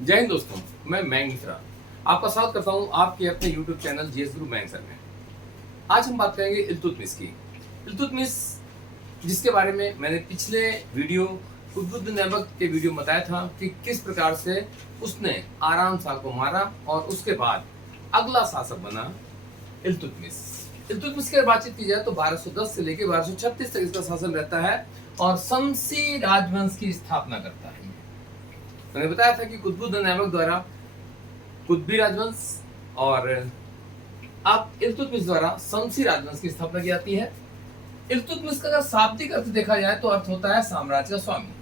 जय हिंद दोस्तों, मैं मयंक मिश्रा आपका स्वागत करता हूं आपके अपने यूट्यूब चैनल जीएस गुरु मयंक सर में। आज हम बात करेंगे इल्तुतमिश की। इल्तुतमिश जिसके बारे में मैंने पिछले वीडियो कुतुबुद्दीन ऐबक के वीडियो में बताया था कि किस प्रकार से उसने आराम शाह को मारा और उसके बाद अगला शासक बना इल्तुतमिश। इल्तुतमिश की बातचीत की जाए तो 1210 से लेकर 1236 तक इसका शासन रहता है और शमसी राजवंश की स्थापना करता है। मैंने बताया था कि कुतुबुद्दीन ऐबक द्वारा कुतुबी राजवंश और अब इल्तुतमिश द्वारा शमसी राजवंश की स्थापना की जाती है। इल्तुतमिश का अगर शाब्दिक अर्थ देखा जाए तो अर्थ होता है साम्राज्य का स्वामी।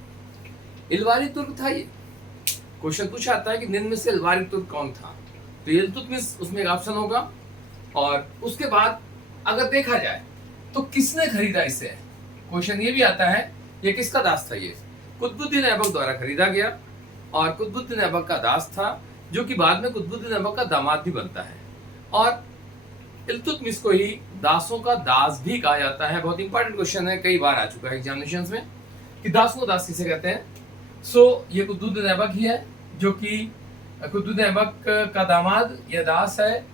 इलवारी तुर्क था ये। क्वेश्चन पूछा आता है कि निम्न में से इलवारी तुर्क कौन था, तो इल्तुतमिश उसमें एक ऑप्शन होगा। और उसके बाद अगर देखा जाए तो किसने खरीदा इसे, क्वेश्चन ये भी आता है ये किसका दास था। ये कुतुबुद्दीन ऐबक द्वारा खरीदा गया और कुतुबुद्दीन ऐबक का दास था, जो कि बाद में कुतुबुद्दीन ऐबक का दामाद भी बनता है। और इल्तुतमिश को ही दासों का दास भी कहा जाता है। बहुत इंपॉर्टेंट क्वेश्चन है, कई बार आ चुका है एग्जामिनेशंस में कि दासों को दास किसे कहते हैं। ये कुतुबुद्दीन ऐबक ही है, जो कि कुतुबुद्दीन ऐबक का दामाद या दास है,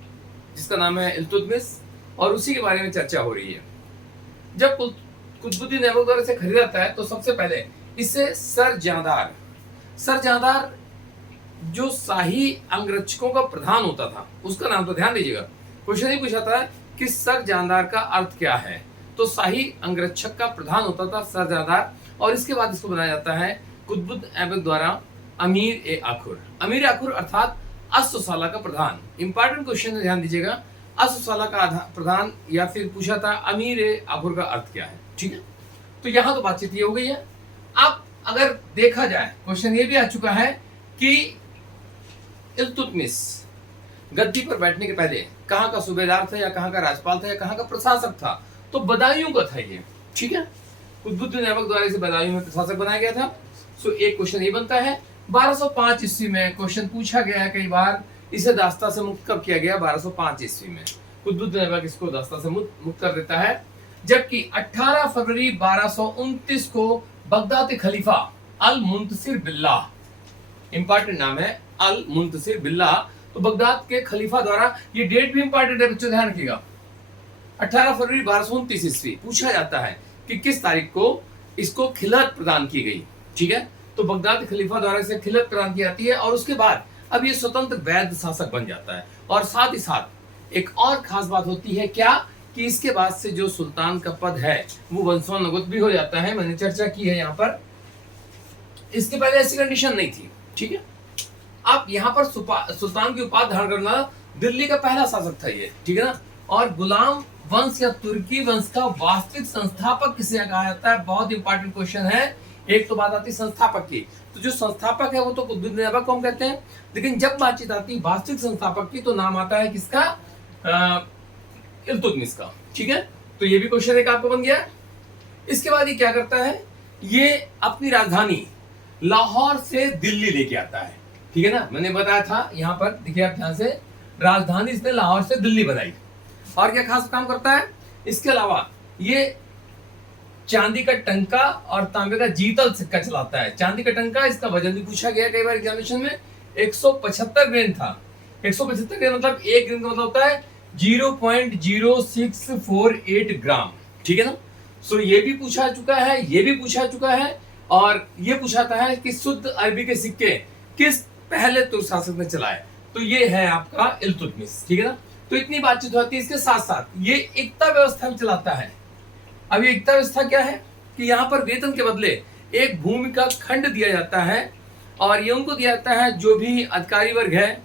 जिसका नाम है इल्तुतमिश, और उसी के बारे में चर्चा हो रही है। जब कुतुबुद्दीन ऐबक द्वारा इसे खरीदा जाता है तो सबसे पहले इसे सरजहादार जो शाही अंगरक्षकों का प्रधान होता था, उसका नाम तो ध्यान दीजिएगा। क्वेश्चन ही पूछा था कि सरजहादार का अर्थ क्या है, तो शाही अंगरक्षक का प्रधान होता था सरजहादार। और इसके बाद इसको बनाया जाता है कुतुबुद्दीन ऐबक द्वारा अमीर आखुर अर्थात अश्वशाला का प्रधान। इंपॉर्टेंट क्वेश्चन है, ध्यान दीजिएगा। अश्वशाला का प्रधान या फिर पूछा था अमीर आखुर का अर्थ क्या है। ठीक है, तो यहां तो बातचीत ये हो गई है। अब अगर देखा जाए क्वेश्चन ये भी आ चुका है कि इल्तुतमिश गद्दी पर बैठने के पहले कहां का सूबेदार था या कहां का राज्यपाल था या कहां का प्रशासक था, तो बदायूं का था ये। ठीक है, कुतुबुद्दीन ऐबक द्वारा इसे बदायूं में प्रशासक बनाया गया था। एक क्वेश्चन ये बनता है। 1205 ईस्वी में क्वेश्चन पूछा गया है कई बार, इसे दास्ता से मुक्त कब किया गया। 1205 ईस्वी में कुतुबुद्दीन ऐबक इसको दास्ता से मुक्त कर देता है, जबकि 18 फरवरी 1229 को बगदादी खलीफा अल मुंतसिर बिल्लाह, इंपॉर्टेंट नाम है अल मुंतसिर बिल्लाह, तो बगदाद के खलीफा द्वारा, ये डेट भी इंपॉर्टेंट है बच्चों, ध्यान रखिएगा। 18 फरवरी 1229 ईस्वी पूछा जाता है कि किस तारीख को इसको खिलत प्रदान की गई। ठीक है, तो बगदाद खलीफा द्वारा इसे खिलत प्रदान की जाती है और उसके बाद अब ये स्वतंत्र वैध शासक बन जाता है। और साथ ही साथ एक और खास बात होती है क्या, कि इसके बाद से जो सुल्तान का पद है वो वंशानुगत भी हो जाता है। मैंने चर्चा की है यहाँ पर, इसके पहले ऐसी कंडीशन नहीं थी। ठीक है, अब यहाँ पर सुल्तान की उपाधि धारण करना दिल्ली का पहला शासक था ये। ठीक है ना, और गुलाम वंश या तुर्की वंश का वास्तविक संस्थापक किसे कहा जाता है, बहुत इंपॉर्टेंट क्वेश्चन है। एक तो बात आती है संस्थापक की, तो जो संस्थापक है वो तो कुतुबुद्दीन ऐबक को हम कहते हैं, लेकिन जब बातचीत आती है वास्तविक संस्थापक की तो नाम आता है किसका, इल्तुतमिश का। ठीक है, तो ये भी क्वेश्चन एक आपको बन गया। इसके बाद ये क्या करता है, ये अपनी राजधानी लाहौर से दिल्ली लेके आता है। ठीक है ना, मैंने बताया था यहाँ पर, देखिए आप ध्यान से, राजधानी इसने लाहौर से दिल्ली बनाई। और क्या खास काम करता है, इसके अलावा ये चांदी का टंका और तांबे का जीतल सिक्का चलाता है। चांदी का टंका, इसका वजन भी पूछा गया कई बार एग्जामिनेशन में, 175 ग्राम था। 175 ग्राम मतलब 1 ग्राम का मतलब होता है 0.0648 ग्राम। ठीक है ना, ये भी पूछा चुका है, ये भी पूछा चुका है, और ये पूछाता है कि शुद्ध अरबी के सिक्के किस पहले तुर्क शासक ने चलाए, तो ये है आपका इल्तुतमिश। ठीक है ना, तो इतनी बातचीत होती है। इसके साथ साथ ये एकता व्यवस्था भी चलाता है। अब ये एकता व्यवस्था क्या है कि यहाँ पर वेतन के बदले एक भूमि का खंड दिया जाता है, और ये उनको दिया जाता है जो भी अधिकारी वर्ग है,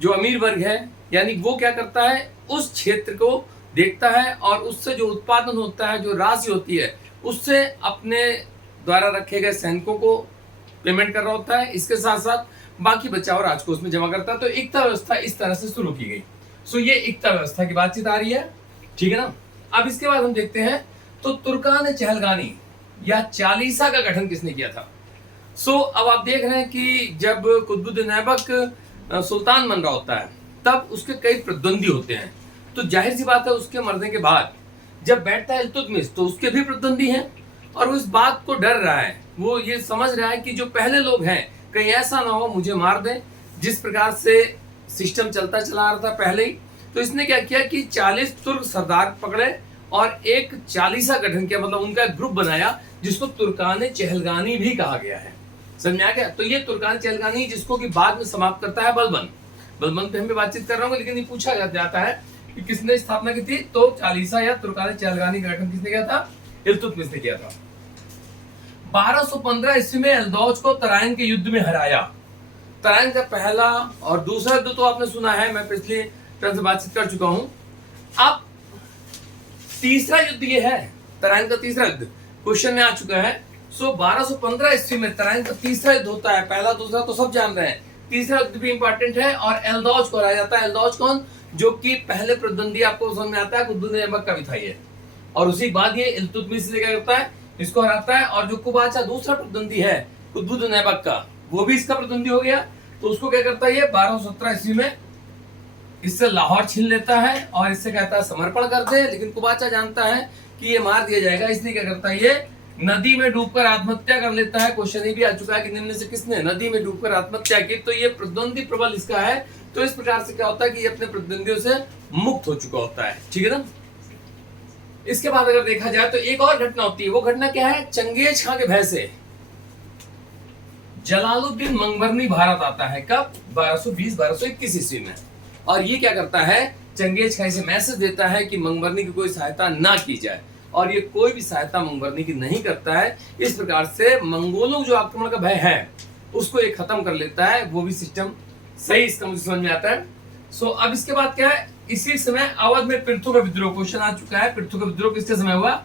जो अमीर वर्ग है, यानी वो क्या करता है, उस क्षेत्र को देखता है और उससे जो उत्पादन होता है, जो राशि होती है, उससे अपने द्वारा रखे गए सैनिकों को पेमेंट कर रहा होता है। इसके साथ साथ बाकी बचा हुआ राजकोष में जमा करता है। तो एकता व्यवस्था इस तरह से शुरू की गई। ये एकता व्यवस्था की बातचीत आ रही है। ठीक है ना, अब इसके बाद हम देखते हैं तो तुर्कान चहलगानी या चालीसा का गठन किसने किया था। अब आप देख रहे हैं कि जब कुतुबुद्दीन ऐबक सुल्तान बन रहा होता है तब उसके कई प्रतिद्वंदी होते हैं, तो जाहिर सी बात है उसके मरने के बाद जब बैठता है इल्तुतमिश तो उसके भी प्रतिद्वंदी हैं, और वो इस बात को डर रहा है, वो ये समझ रहा है कि जो पहले लोग हैं कहीं ऐसा ना हो मुझे मार दें। जिस प्रकार से सिस्टम चलता चला आ रहा था पहले ही, तो इसने क्या किया कि 40 तुर्क सरदार पकड़े और एक 40सा गठन किया, मतलब उनका एक ग्रुप बनाया जिसको तुर्कान चहलगानी भी कहा गया है। समझ में आ गया? तो ये तुर्कान चहलगानी, जिसको कि बाद में समाप्त करता है बलबन। बलबन पे हम भी बातचीत कर रहा हूँ, लेकिन ये पूछा जाता है कि किसने स्थापना की थी, तो 40सा या तुर्कान चहलगानी का गठन किसने किया था? इल्तुतमिश ने किया था। 1215 ईस्वी में एल्दौज को तराइन के युद्ध में हराया। तराइन का पहला और दूसरा युद्ध तो आपने सुना है, मैं पिछले टर्म से बातचीत कर चुका हूं। अब तीसरा युद्ध ये है, तराइन का तीसरा युद्ध क्वेश्चन में आ चुका है। 1215 ईस्वी में तराइन का तीसरा युद्ध होता है। पहला दूसरा तो सब जान रहे हैं, तीसरा युद्ध भी इंपॉर्टेंट है और एल्दौज को हराया जाता है। एल्दौज कौन? जो कि पहले प्रतिद्वंदी आपको समझ में आता है, कुतुबुद्दीन ऐबक का भी था ये, और उसी बाद ये इल्तुतमिश से क्या करता है, इसको हराता है। और जो कुबाचा दूसरा प्रतिद्वंदी है कुतुबुद्दीन ऐबक का, वो भी इसका प्रतिद्वंदी हो गया, तो उसको क्या करता है ये 1217 ईस्वी में इससे लाहौर छीन लेता है और इससे कहता है समर्पण कर दे। लेकिन कुबाचा जानता है कि ये मार दिया जाएगा, इसलिए क्या करता है ये नदी में डूबकर आत्महत्या कर लेता है। क्वेश्चन ये भी आ चुका है कि निम्न में से किसने नदी में डूबकर आत्महत्या की, तो ये प्रतिद्वंदी प्रबल इसका है। तो इस प्रकार से क्या होता है कि ये अपने प्रतिद्वंदियों से मुक्त हो चुका होता है, ठीक है ना। इसके बाद अगर देखा जाए तो एक और घटना होती है। वो घटना क्या है? चंगेज खां के भय से जलालुद्दीन मंगबरनी भारत आता है। कब? 1220-1221 ईस्वी में। और ये क्या करता है, चंगेज खां से मैसेज देता है कि मंगबरनी की कोई सहायता ना की जाए, और ये कोई भी सहायता मंगबरनी की नहीं करता है। इस प्रकार से मंगोलों जो आक्रमण का भय है उसको ये खत्म कर लेता है। वो भी सिस्टम सही इसका मुझे समझ में आता है। अब इसके बाद क्या है, इसी समय अवध में पृथु का विद्रोह, क्वेश्चन आ चुका है, पृथु का विद्रोह किसके समय हुआ?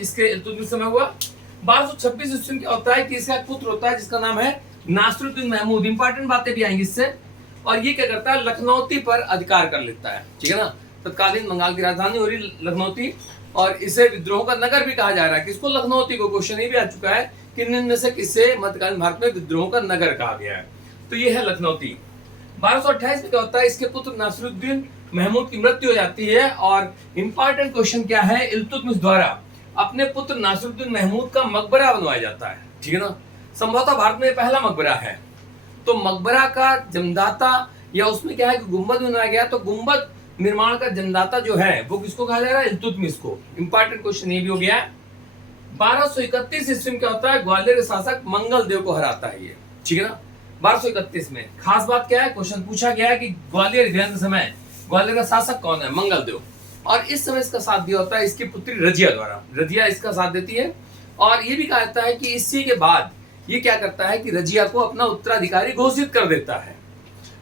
इसके इल्तुतमिश समय हुआ। 1226 ईस्वी में क्या होता है कि इसका एक पुत्र होता है जिसका नाम है नासिरुद्दीन महमूद। इंपॉर्टेंट बातें भी आएंगी इससे। और ये क्या करता है, लखनौती पर अधिकार कर लेता है, ठीक है ना। तत्कालीन बंगाल की राजधानी हो रही लखनौती, और इसे विद्रोह का नगर भी कहा जा रहा है। किसको? लखनौती को। क्वेश्चन ये भी आ चुका है कि निम्न में से किसे मध्यकालीन भारत में विद्रोह का नगर कहा गया है, तो ये है लखनौती। 1228 में क्या होता है, इसके पुत्र नासिरुद्दीन महमूद की मृत्यु हो जाती है। और इंपॉर्टेंट क्वेश्चन क्या है, इल्तुतमिश द्वारा अपने पुत्र नासिरुद्दीन महमूद का मकबरा बनवाया जाता है, ठीक है ना। संभवतः भारत में पहला मकबरा है। तो मकबरा का जन्मदाता, या उसमें क्या है कि गुंबद बनाया गया, तो गुंबद निर्माण का जन्मदाता जो है वो किसको कहा जा रहा है? इल्तुतमिश को। इंपॉर्टेंट क्वेश्चन ये भी हो गया है। 1231 ईस्वी में क्या होता है, ग्वालियर के शासक मंगल देव को हराता है ये, ठीक है ना। 1231 में खास बात क्या है, क्वेश्चन पूछा गया है कि ग्वालियर विजय के समय ग्वालियर का शासक कौन है? मंगल देव। और इस समय इसका साथ दिया होता है इसकी पुत्री रजिया द्वारा। रजिया इसका साथ देती है। और ये भी कहा जाता है कि इसी के बाद ये क्या करता है कि रजिया को अपना उत्तराधिकारी घोषित कर देता है।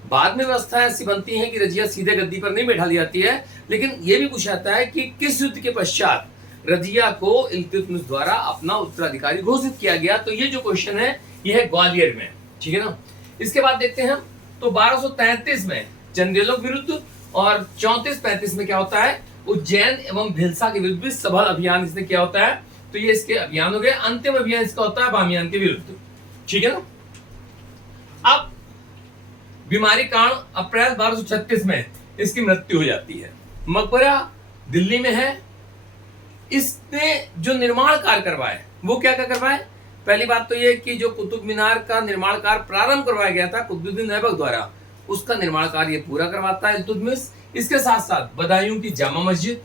बाद में व्यवस्थाएं ऐसी बनती हैं कि रजिया सीधे गद्दी पर नहीं बैठा दी जाती है, लेकिन यह भी पूछा जाता है कि किस युद्ध के पश्चात रजिया को इल्तुतमिश द्वारा अपना उत्तराधिकारी घोषित किया गया। तो ये जो क्वेश्चन है ये है ग्वालियर में, ठीक है ना। इसके बाद देखते हैं हम, तो 1233 में चंदेलों के विरुद्ध, और 34-35 में क्या होता है, उज्जैन एवं भिलसा के विरुद्ध सबल अभियान इसने किया होता है। तो ये इसके अभियान हो गए। अंतिम अभियान इसका होता है बामियान के विरुद्ध, ठीक है ना। अब बीमारी कारण अप्रैल 1236 में इसकी मृत्यु हो जाती है। मकबरा दिल्ली में है। इसने जो निर्माण कार्य करवाए वो क्या क्या करवाए? पहली बात तो ये कि जो कुतुब मीनार का निर्माण कार्य प्रारंभ करवाया गया था कुतुबुद्दीन ऐबक द्वारा, उसका निर्माण कार्य ये पूरा करवाता है इल्तुतमिश। इसके साथ साथ बदायूं की जामा मस्जिद,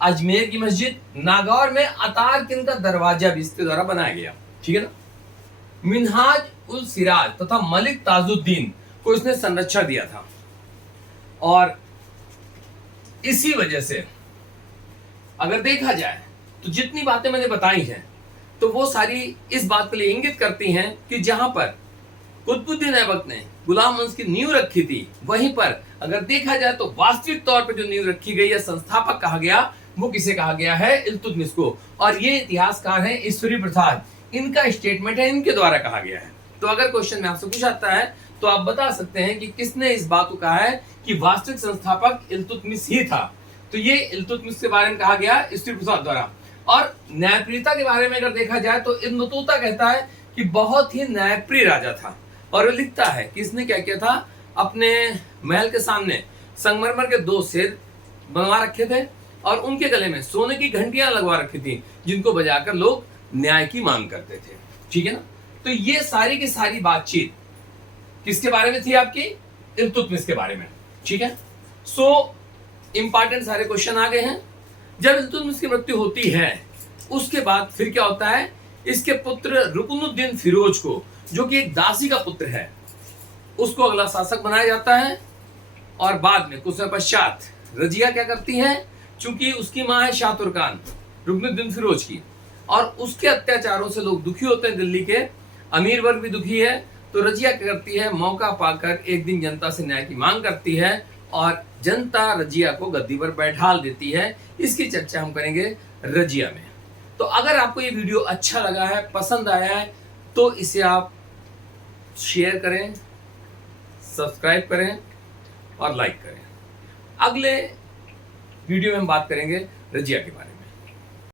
अजमेर की मस्जिद, नागौर में अतार किन का दरवाजा भी इसके द्वारा बनाया गया, ठीक है ना। मिनहाज उल सिराज तथा मलिक ताजुद्दीन को इसने संरक्षण दिया था। और इसी वजह से अगर देखा जाए तो जितनी बातें मैंने बताई हैं तो वो सारी इस बात के लिए इंगित करती हैं कि जहां पर कुतुबुद्दीन ऐबक ने गुलाम वंश की नींव रखी थी, वहीं पर अगर देखा जाए तो वास्तविक तौर पर जो नींव रखी गई है, संस्थापक कहा गया, वो किसे कहा गया है? इल्तुतमिश को। और ये इतिहासकार हैं ईश्वरी प्रसाद, इनका स्टेटमेंट है, इनके द्वारा कहा गया है। तो अगर क्वेश्चन में आपसे पूछा है तो आप बता सकते हैं कि किसने इस बात को कहा है कि वास्तविक संस्थापक इल्तुतमिश ही था। तो ये इल्तुतमिश के बारे में कहा गया ईश्वरी प्रसाद द्वारा। और न्यायप्रियता के बारे में अगर देखा जाए तो इब्न बतूता कहता है कि बहुत ही न्यायप्रिय राजा था। और वो लिखता है कि इसने क्या किया था, अपने महल के सामने संगमरमर के 2 शेर बनवा रखे थे और उनके गले में सोने की घंटियां लगवा रखी थी, जिनको बजाकर लोग न्याय की मांग करते थे, ठीक है ना। तो ये सारी की सारी बातचीत किसके बारे में थी आपकी? इल्तुतमिश के बारे में। ठीक है, सो इंपॉर्टेंट सारे क्वेश्चन आ गए हैं। जब इल्तुतमिश की मृत्यु होती है उसके बाद फिर क्या होता है? इसके पुत्र रुकनुद्दीन फिरोज को, जो कि एक दासी का पुत्र है, उसको अगला शासक बनाया जाता है। और बाद में कुछ समय पश्चात रजिया क्या करती है? चूंकि उसकी मां है शाह तुर्कान रुकनुद्दीन फिरोज की, और उसके अत्याचारों से लोग दुखी होते हैं, दिल्ली के अमीर वर्ग भी दुखी है, तो रजिया क्या करती है? मौका पाकर एक दिन जनता से न्याय की मांग करती है और जनता रजिया को गद्दी पर बैठाल देती है। इसकी चर्चा हम करेंगे रजिया में। तो अगर आपको ये वीडियो अच्छा लगा है, पसंद आया है, तो इसे आप शेयर करें, सब्सक्राइब करें और लाइक करें। अगले वीडियो में हम बात करेंगे रजिया के बारे में।